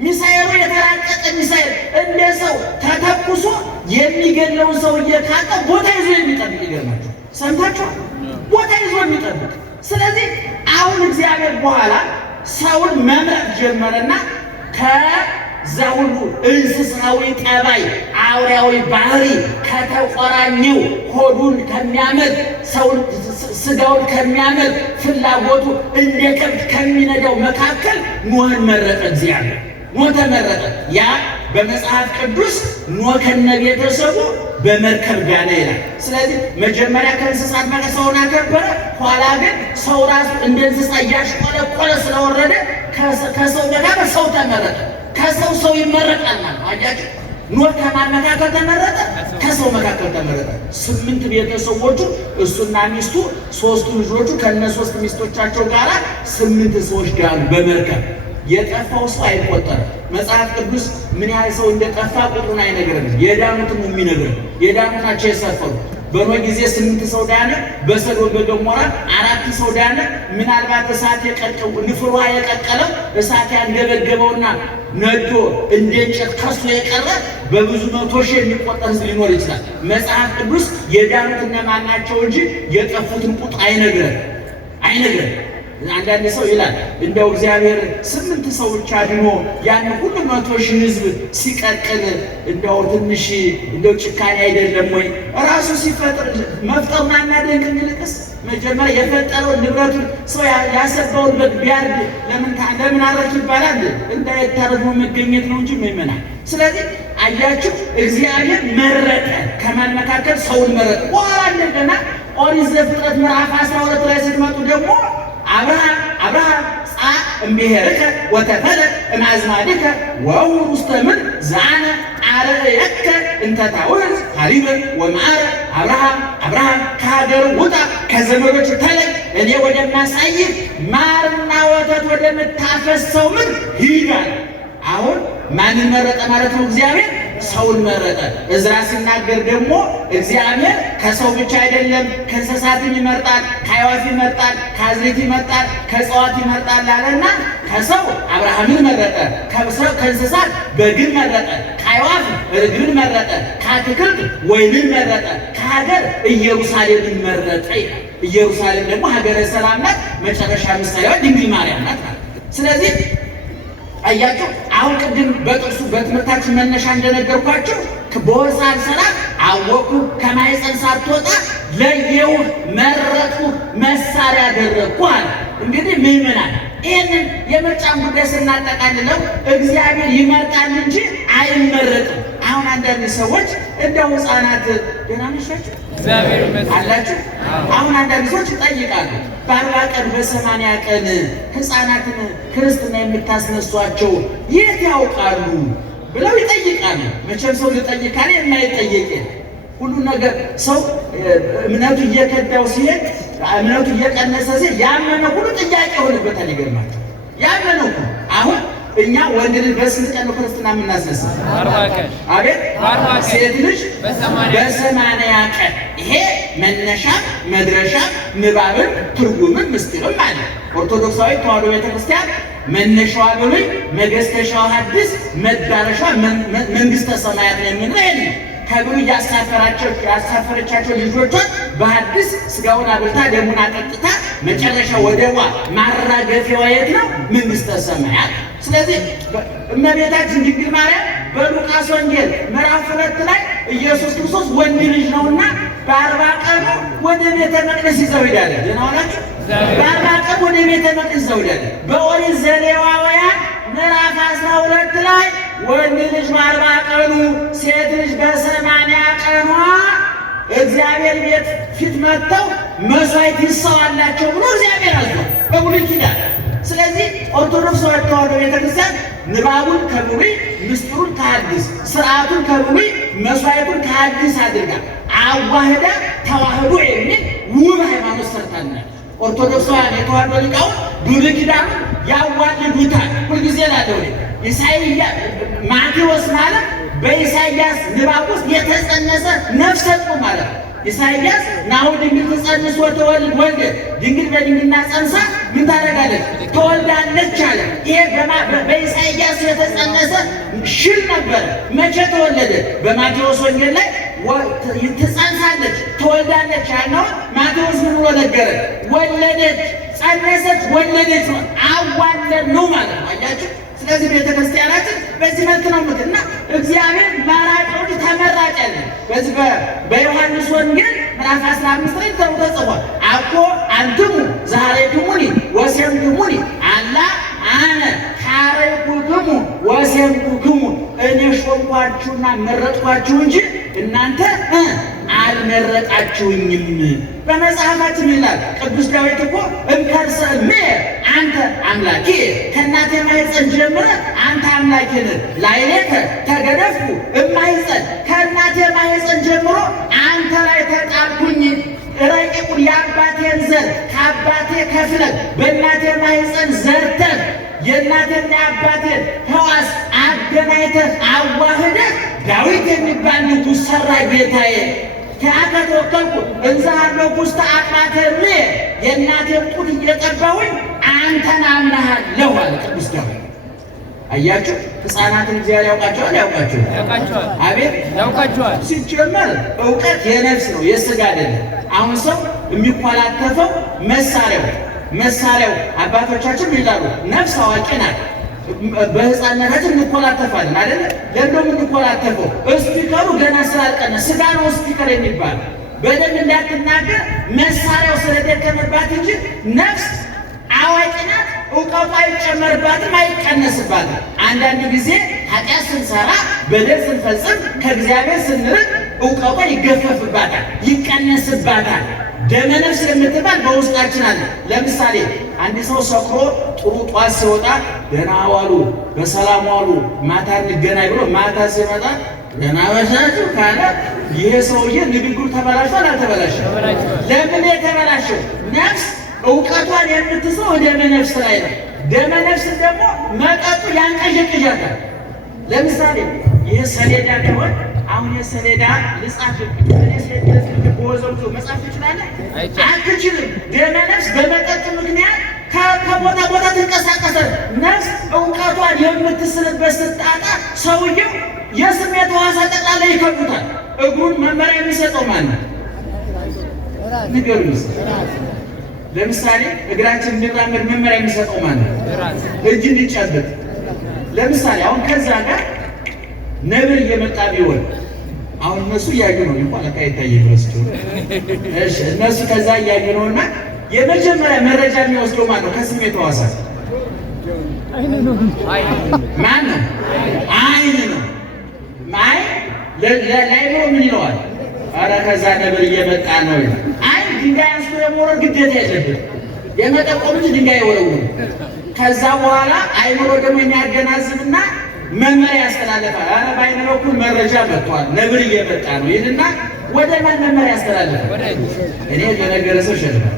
ሚሳኤሉ የተራቀቀ ሚሳኤል እንደ ሰው ተተኩሶ የሚገድለውን ሰው እየካጠ ቦታ ይዞ የሚጠብቅ ይገርማቸው። ሰምታችኋል? ቦታ ይዞ የሚጠብቅ። ስለዚህ አሁን እግዚአብሔር በኋላ ሰውን መምረጥ ጀመረና ዘሁሉ እንስሳዊ ጠባይ አውሬያዊ ባህሪ ከተቆራኘው ሆዱን ከሚያመድ ሰውን ስጋውን ከሚያመድ ፍላጎቱ እንደ ከብት ከሚነዳው መካከል ኖህን መረጠ እግዚአብሔር። ኖህ ተመረጠ። ያ በመጽሐፍ ቅዱስ ኖህ ከነ ቤተሰቡ በመርከብ ዳነ ይላል። ስለዚህ መጀመሪያ ከእንስሳት ጋር ሰውን አከበረ። ኋላ ግን ሰው ራሱ እንደ እንስሳ እያሽቆለቆለ ስለወረደ ከሰው ጋር ሰው ተመረጠ። ከሰው ሰው ይመረጣል ማለት ነው። አያችሁ፣ ኖህ ከማን መካከል ተመረጠ? ከሰው መካከል ተመረጠ። 8 ቤተሰቦቹ እሱና ሚስቱ፣ 3 ልጆቹ ከነ 3 ሚስቶቻቸው ጋር 8 ሰዎች ዳኑ በመርከብ። የጠፋው ሰው አይቆጠርም። መጽሐፍ ቅዱስ ምን ያህል ሰው እንደጠፋ ቁጥሩን አይነግረንም። የዳኑትን ነው የሚነግረን። የዳኑት ናቸው የሰፈሩ። በኖህ ጊዜ 8 ሰው ዳነ። በሰዶም በገሞራ 4 ሰው ዳነ። ምናልባት እሳት ንፍሯ የቀቀለው እሳት ያንገበገበውና ነዶ እንደ እንጨት ከሱ የቀረ በብዙ መቶ ሺህ የሚቆጠር ሕዝብ ሊኖር ይችላል። መጽሐፍ ቅዱስ የዳኑት እነማን ናቸው እንጂ የጠፉትን ቁጥር አይነግረን። አንዳንድ ሰው ይላል እንደው እግዚአብሔር 8 ሰው ብቻ አድኖ ያን ሁሉ 100 ሺህ ሕዝብ ሲቀቅል እንደው ትንሽ እንደው ጭካኔ አይደለም ወይ? ራሱ ሲፈጥር መፍጠሩን አናደንቅም? ይልቅስ መጀመሪያ የፈጠረውን ንብረቱን ሰው ያሰባውን በግ ቢያርድ ለምን አረክ ይባላል? እንዳይታረድ መገኘት ነው እንጂ ምእመናን። ስለዚህ አያችሁ እግዚአብሔር መረጠ። ከማን መካከል? ሰውን መረጠ። በኋላ እንደገና ኦሪት ዘፍጥረት ምዕራፍ 12 ላይ ስትመጡ ደግሞ አብርሃም ጻ እምብሔርከ ወተፈለጥ እምአዝማድከ ወውር ውስተ ምድር ዘአነ አርአየከ እንተ ታውዝ ሀሊበ ወመዓረ። አብርሃም ከሀገሩ ውጣ፣ ከዘመዶች ተለይ፣ እኔ ወደማሳይህ ማርና ወተት ወደምታፈሰው ምድር ሂድ አለ። አሁን ማንን መረጠ ማለት ነው? እግዚአብሔር ሰውን መረጠ። ዕዝራ ሲናገር ደግሞ እግዚአብሔር ከሰው ብቻ አይደለም ከእንስሳትም ይመርጣል፣ ከአዕዋፍ ይመርጣል፣ ከአዝርዕት ይመርጣል፣ ከእጽዋት ይመርጣል አለና ከሰው አብርሃምን መረጠ፣ ከእንስሳት በግን መረጠ፣ ከአዕዋፍ ርግብን መረጠ፣ ከአትክልት ወይንን መረጠ፣ ከሀገር ኢየሩሳሌምን መረጠ። ኢየሩሳሌም ደግሞ ሀገረ ሰላም ናት። መጨረሻ ምሳሌዋ ድንግል ማርያም ናት። ስለዚህ አያችሁ አሁን ቅድም በጥቅሱ በትምህርታችን መነሻ እንደነገርኳችሁ በወሳን ሰላት አወቁ፣ ከማኅፀን ሳትወጣ ለየው፣ መረጡ፣ መሳሪያ አደረግኩ አለ። እንግዲህ ምእመናን ይህንን የምርጫን ጉዳይ ስናጠቃልለው እግዚአብሔር ይመርጣል እንጂ አይመረጥም። አሁን አንዳንድ ሰዎች እንደው ሕፃናት ደህና ነሻችሁ አላችሁ። አሁን አንዳንድ ሰዎች ይጠይቃሉ፣ በ40 ቀን በ80 ቀን ሕፃናትን ክርስትና የምታስነሷቸው የት ያውቃሉ ብለው ይጠይቃሉ። መቼም ሰው ልጠይቅ ካለ የማይጠየቅ ሁሉ ነገር ሰው እምነቱ እየከዳው ሲሄድ፣ እምነቱ እየቀነሰ ሲሄድ ያመነ ሁሉ ጥያቄ ይሆንበታል። ይገርማል። ያመነ ሁሉ አሁን እኛ ወንድ ልጅ በስንት ቀን ነው ክርስትና የምናስነሳ? 40 ቀን። አቤት! ሴት ልጅ በ80 ቀን። ይሄ መነሻ መድረሻ ንባብን ትርጉምን ምስጢርም አለ። ኦርቶዶክሳዊ ተዋሕዶ ቤተክርስቲያን መነሻዋ ብሉይ፣ መገዝተሻዋ ሐዲስ፣ መዳረሻ መንግሥተ ሰማያት ነው የሚለው ይሄ ነው። ከብሉይ ያሳፈረቻቸው ልጆቿን በሐዲስ ሥጋውን አብልታ ደሙን አጠጥታ መጨረሻ ወደዋ ማራገፊያዋ የት ነው? መንግሥተ ሰማያት። ስለዚህ እመቤታችን ድንግል ማርያም በሉቃስ ወንጌል ምዕራፍ 2 ላይ ኢየሱስ ክርስቶስ ወንድ ልጅ ነውና በ40 ቀኑ ወደ ቤተ መቅደስ ይዘው ሄዳለ። ደህና ዋላችሁ። በ40 ቀን ወደ ቤተ መቅደስ ይዘው ሄዳለ። በኦሪት ዘሌዋውያን ምዕራፍ 12 ላይ ወንድ ልጅ በ40 ቀኑ ሴት ልጅ በ80 ቀኗ እግዚአብሔር ቤት ፊት መጥተው መስዋዕት ይሰዋላቸው ብሎ እግዚአብሔር አዟል በብሉይ ኪዳን። ስለዚህ ኦርቶዶክስ ተዋሕዶ ቤተክርስቲያን ንባቡን ከብሉይ ምስጢሩን ከሐዲስ ስርዓቱን ከብሉይ መስዋዕቱን ከሐዲስ አድርጋ አዋህዳ ተዋህዶ የሚል ውብ ሃይማኖት ሰርታለች። ኦርቶዶክሳውያን የተዋሕዶ ሊቃውንት ብሉይ ኪዳኑን ያዋልዱታል። ሁልጊዜ ላለው ኢሳይያስ ማቴዎስ ማለት በኢሳይያስ ንባብ ውስጥ የተጸነሰ ነፍሰ ጡር ማለት ነው። ኢሳይያስ ናሁ ድንግል ትጸንስ ወትወልድ ወልደ፣ ድንግል በድንግልና ጸንሳ ምን ታደርጋለች? ትወልዳለች አለ። ይሄ በኢሳይያስ የተጸነሰ ሽል ነበረ። መቼ ተወለደ? በማቴዎስ ወንጌል ላይ ትጸንሳለች ትወልዳለች ያልነው ማቴዎስ ምን ብሎ ነገረ? ወለደች፣ ጸነሰች፣ ወለደች፣ አዋለድ ነው ማለት ነው። አያችሁ። ስለዚህ ቤተክርስቲያናችን በዚህ መልክ ነው ምክና እግዚአብሔር መራጮች ተመራጭ ያለ በዚህ በዮሐንስ ወንጌል ምዕራፍ 15 ላይ ተጽፏል። አኮ አንትሙ ዛሬክሙኒ ወሰምክሙኒ አላ አነ ሐረይኩክሙ ወሰምኩክሙ እኔ ሾምኳችሁና መረጥኳችሁ እንጂ እናንተ አልመረጣችሁኝም። በመጽሐፋችን ይላል ቅዱስ ዳዊት እኮ እምከርሰ እምየ አንተ አምላኬ ከእናቴ ማኅፀን ጀምረህ አንተ አምላኬ ነህ። ላዕሌከ ተገደፍኩ እማኅፀን ከእናቴ ማኅፀን ጀምሮ አንተ ላይ ተጣልኩኝ። ረቂቁን የአባቴን ዘር ከአባቴ ከፍለህ በእናቴ ማኅፀን ዘርተህ የእናቴና የአባቴን ሕዋስ አገናኝተህ አዋህደህ ዳዊት የሚባል ንጉሥ ሠራ ጌታዬ። ከአንተ ተወከልኩ እንዘ ሀለኩ ውስተ አጥማተ እምየ የእናቴን ጡት እየጠባሁኝ አንተን አምነሃለሁ አለ ቅዱስ ዳዊት። አያችሁ፣ ሕፃናትን እግዚአብሔር ያውቃቸዋል። ያውቃቸዋል። አቤት ያውቃቸዋል። ሲጀመር እውቀት የነፍስ ነው የሥጋ አይደለም። አሁን ሰው የሚኮላተፈው መሳሪያው አባቶቻችን ይላሉ ነፍስ አዋቂ ናት። በሕፃንነታችን እንኮላተፋለን አይደለ? ለምንድነው የምንኮላተፈው? ስፒከሩ ገና ስላልቀነ ሥጋ ነው ስፒከር የሚባል በደንብ እንዳትናገር መሳሪያው ስለደከመባት እንጂ ነፍስ አዋቂ ናት። እውቀቱ አይጨመርባትም፣ አይቀነስባትም። አንዳንድ ጊዜ ኃጢአት ስንሰራ በደል ስንፈጽም ከእግዚአብሔር ስንርቅ እውቀቷ ይገፈፍባታል፣ ይቀነስባታል። ደመ ነፍስ የምትባል በውስጣችን አለ። ለምሳሌ አንድ ሰው ሰክሮ ጥሩ ጧት ሲወጣ ደህና ዋሉ፣ በሰላም ዋሉ፣ ማታ እንገናኝ ብሎ ማታ ሲመጣ ደህና መሻችሁ ካለ ይሄ ሰውዬ ንግግሩ ተበላሽቷል። አልተበላሸም? ለምን የተበላሸው? ነፍስ እውቀቷን የምትሰው ደመ ነፍስ ላይ ነው። ደመ ነፍስ ደግሞ መጠጡ ያንቀዠቅዣታል። ለምሳሌ ይሄ ሰሌዳ ቢሆን አሁን የሰሌዳ ልጻፍ በወዘውቱ መጻፍ ትችላለህ? አትችልም። ደመ ነፍስ በመጠጥ ምክንያት ከቦታ ቦታ ትንቀሳቀሳል። ነፍስ እውቀቷን የምትስልበት ስታጣ ሰውየው የስሜት ሕዋሳት ጠቅላላ ይከቡታል። እግሩን መመሪያ የሚሰጠው ማን ነው? ንገሩኝ። ለምሳሌ እግራችን እንዲራመድ መመሪያ የሚሰጠው ማን ነው? እጅ እንዲጨብጥ። ለምሳሌ አሁን ከዛ ጋር ነብር እየመጣ ቢሆን አሁን እነሱ እያዩ ነው እንኳን ለካ ይታየ ድረስቸው። እሺ እነሱ ከዛ እያዩ ነውና የመጀመሪያ መረጃ የሚወስደው ማን ነው? ከስሜት ሕዋሳት ማን ነው? አይን ነው። ለአይምሮ ምን ይለዋል? ኧረ ከዛ ነብር እየመጣ ነው ይላል። አይን ድንጋይ አንስቶ የመውረድ ግዴታ የለብን፣ የመጠቆም እንጂ ድንጋይ የወረውሩ። ከዛ በኋላ አይምሮ ደግሞ የሚያገናዝብና መመሪያ ያስተላልፋል። ኧረ በአይን በኩል መረጃ መጥቷል፣ ነብር እየመጣ ነው ይልና ወደ ማን መመሪያ ያስተላልፋል? እኔ የነገረ ሰው ሸልማል።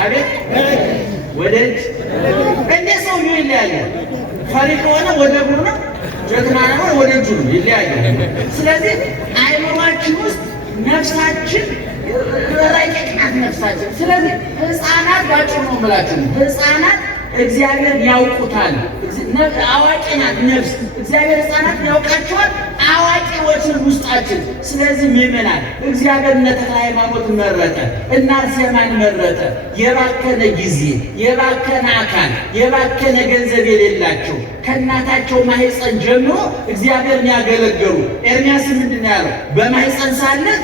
አቤት ወደ እጅ እንደ ሰውዬው ይለያያል። ፈሪ ከሆነ ወደ እግሩ ነው፣ ጀግና ነው ወደ እጁ ነው፣ ይለያያል። ስለዚህ አይምሯችን ውስጥ ነፍሳችን ረቂቅ ናት ነፍሳችን። ስለዚህ ሕፃናት ባጭሩ ነው የምላችሁ፣ ሕፃናት እግዚአብሔርን ያውቁታል። አዋቂ ናት ነፍስ። እግዚአብሔር ሕፃናትን ያውቃቸዋል፣ አዋቂዎችን ውስጣችን። ስለዚህ ምእመናን እግዚአብሔር እነ ተክለ ሃይማኖት መረጠ፣ እነ አርሴማን መረጠ። የባከነ ጊዜ፣ የባከነ አካል፣ የባከነ ገንዘብ የሌላቸው ከእናታቸው ማኅፀን ጀምሮ እግዚአብሔርን ያገለገሉ። ኤርምያስ ምንድን ነው ያለው? በማኅፀን ሳለህ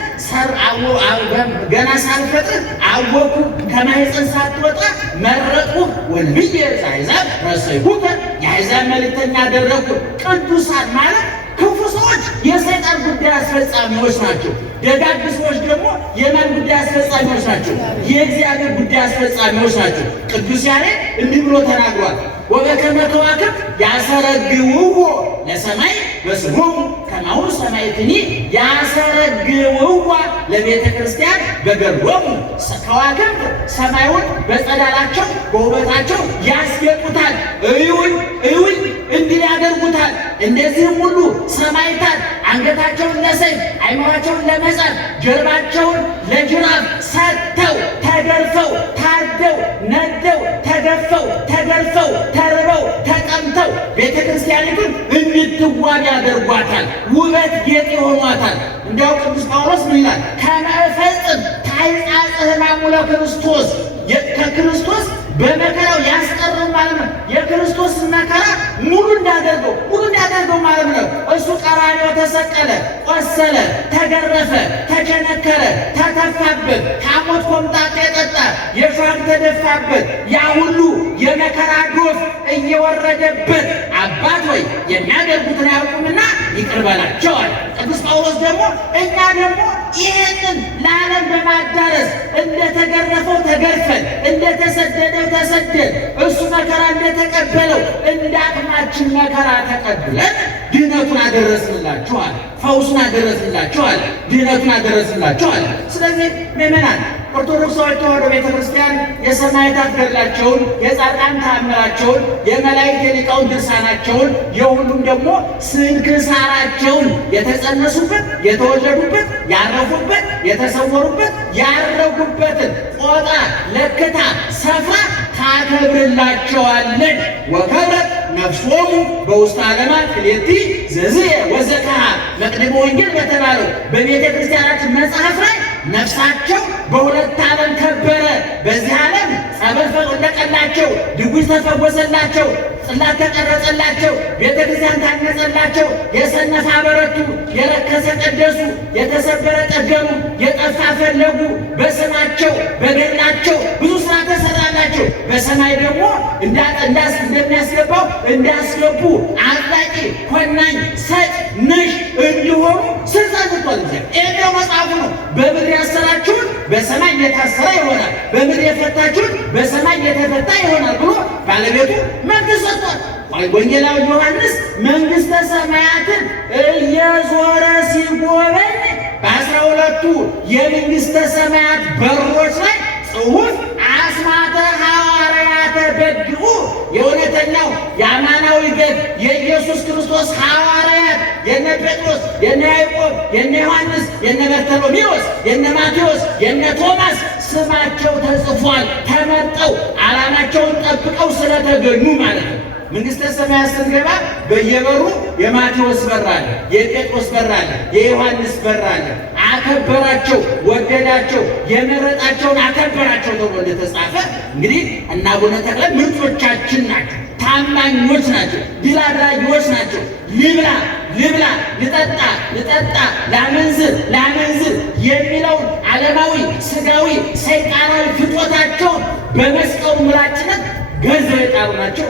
ገና ሳልፈጥር አወኩ፣ ከማኅፀን ሳትወጣ መረጥኩህ፣ ወልብዬ አሕዛብ ረሰይኩከ የአሕዛብ መልእክተኛ አደረግኩ። ቅዱሳን ማለት ክፉ ሰዎች የሰይጣን ጉዳይ አስፈጻሚዎች ናቸው። ደጋግ ሰዎች ደግሞ የማን ጉዳይ አስፈጻሚዎች ናቸው? የእግዚአብሔር ጉዳይ አስፈጻሚዎች ናቸው። ቅዱስ ያሬድ እንዲህ ብሎ ተናግሯል። ወበከመ ከዋክብት ያሰረግውዎ ለሰማይ በስሙሙ ከማሁ ሰማይትኒ ያሰረግውዋ ለቤተ ክርስቲያን በገድሎሙ። ከዋክብት ሰማዩን በጸዳላቸው በውበታቸው ያስጌጡታል። እዩኝ እዩኝ እንዲህ ያደርጉታል። እንደዚህም ሁሉ ሰማዕታት አንገታቸውን ለሰይፍ አይምሯቸውን ለመጻፍ ጀርባቸውን ለጅራፍ ሰጥተው ተገርፈው ታርደው ነደው ተገፈው ተገርፈው ተርበው ተጠምተው ቤተ ክርስቲያኒቱን እንድትዋብ ያደርጓታል። ውበት ጌጥ ይሆኗታል። እንዲያው ቅዱስ ጳውሎስ ምን ይላል? ከመ እፈጽም ታኅሣ ሕማሙ ለክርስቶስ ከክርስቶስ በመከራው ያስቀረው ማለት ነው። የክርስቶስ መከራ ሙሉ እንዳደርገው ማለት ነው። እሱ ቀራንዮ ተሰቀለ፣ ቆሰለ፣ ተገረፈ፣ ተቸነከረ፣ ተተፋበት፣ ሐሞት ኮምጣጤ ጠጣ፣ የሾህ ተደፋበት። ያ ሁሉ የመከራ ዶፍ እየወረደበት አባት ሆይ የሚያደርጉትን አያውቁምና ይቅር በላቸው አለ። ቅዱስ ጳውሎስ ደግሞ እኛ ደግሞ ይህንን ለዓለም በማዳረስ እንደተገረፈው ተገርፈን እንደተሰደደው ተሰደን እሱ መከራ እንደተቀበለው እንደ አቅማችን መከራ ተቀብለን ድህነቱን አደረስንላችኋል፣ ፈውሱን አደረስንላችኋል፣ ድህነቱን አደረስንላችኋል። ስለዚህ ምእመናን ኦርቶዶክሳዊት ተዋሕዶ ቤተክርስቲያን የሰማዕታት ገድላቸውን፣ የጻድቃን ተአምራቸውን፣ የመላእክት የሊቃውንት ድርሳናቸውን፣ የሁሉም ደግሞ ስንክሳራቸውን የተጸነሱበት፣ የተወለዱበት፣ ያረፉበት፣ የተሰወሩበት፣ ያረጉበትን ቆጣ ለክታ ሰፍራ ታከብርላቸዋለች። ወከብረት ነፍሶሙ በውስተ ዓለማት ክልኤቲ ዘዝየ ወዘከሃ መቅደመ ወንጌል በተባለው በቤተ ክርስቲያናችን መጽሐፍ ላይ ነፍሳቸው በሁለት ዓለም ከበረ። በዚህ ዓለም ጸበል ፈለቀላቸው፣ ድውይ ተፈወሰላቸው፣ ጽላት ተቀረጸላቸው፣ ቤተ ክርስቲያን ታነጸላቸው፣ የሰነፈ አበረቱ፣ የረከሰ ቀደሱ፣ የተሰበረ ጠገኑ፣ የጠፋ ፈለጉ። በስማቸው በገድላቸው ብዙ ስራ ተሰራላቸው። በሰማይ ደግሞ እንደሚያስገባው እንዳስገቡ አጥላቂ፣ ኮናኝ፣ ሰጭ፣ ነሽ እንዲሆኑ ስልጣን ሰጥቷል። ይሄው መጽሐፉ ነው። በምድር ያሰራችሁን በሰማይ የታሰረ ይሆናል፣ በምድር የፈታችሁን በሰማይ የተፈታ ይሆናል ብሎ ባለቤቱ መንግሥት ሰጥቷል። ወንጌላዊ ዮሐንስ መንግሥተ ሰማያትን እየዞረ ሲጎበኝ በ12ቱ የመንግሥተ ሰማያት በሮች ላይ ጽሑፍ አስማተ ሐዋርያተ በግዑ የእውነተኛው የአማናዊ ገድ የኢየሱስ ክርስቶስ ሐዋርያት የነ ጴጥሮስ፣ የነ ያዕቆብ፣ የነ ዮሐንስ፣ የነ በርተሎሜዎስ፣ የነ ማቴዎስ፣ የነ ቶማስ ስማቸው ተጽፏል። ተመርጠው ዓላማቸውን ጠብቀው ስለተገኙ ማለት ነው። መንግሥተ ሰማያት ስንገባ በየበሩ የማቴዎስ በር አለ፣ የጴጥሮስ በር አለ፣ የዮሐንስ በር አለ። አከበራቸው፣ ወደዳቸው፣ የመረጣቸውን አከበራቸው ተብሎ እንደተጻፈ እንግዲህ እና አቡነ ተክለ ምርጦቻችን ናቸው፣ ታማኞች ናቸው፣ ድል አድራጊዎች ናቸው። ልብላ፣ ልጠጣ፣ ላመንዝር የሚለውን ዓለማዊ ሥጋዊ ሰይጣናዊ ፍትወታቸውን በመስቀሉ ምላጭነት ገንዘው የጣሉ ናቸው።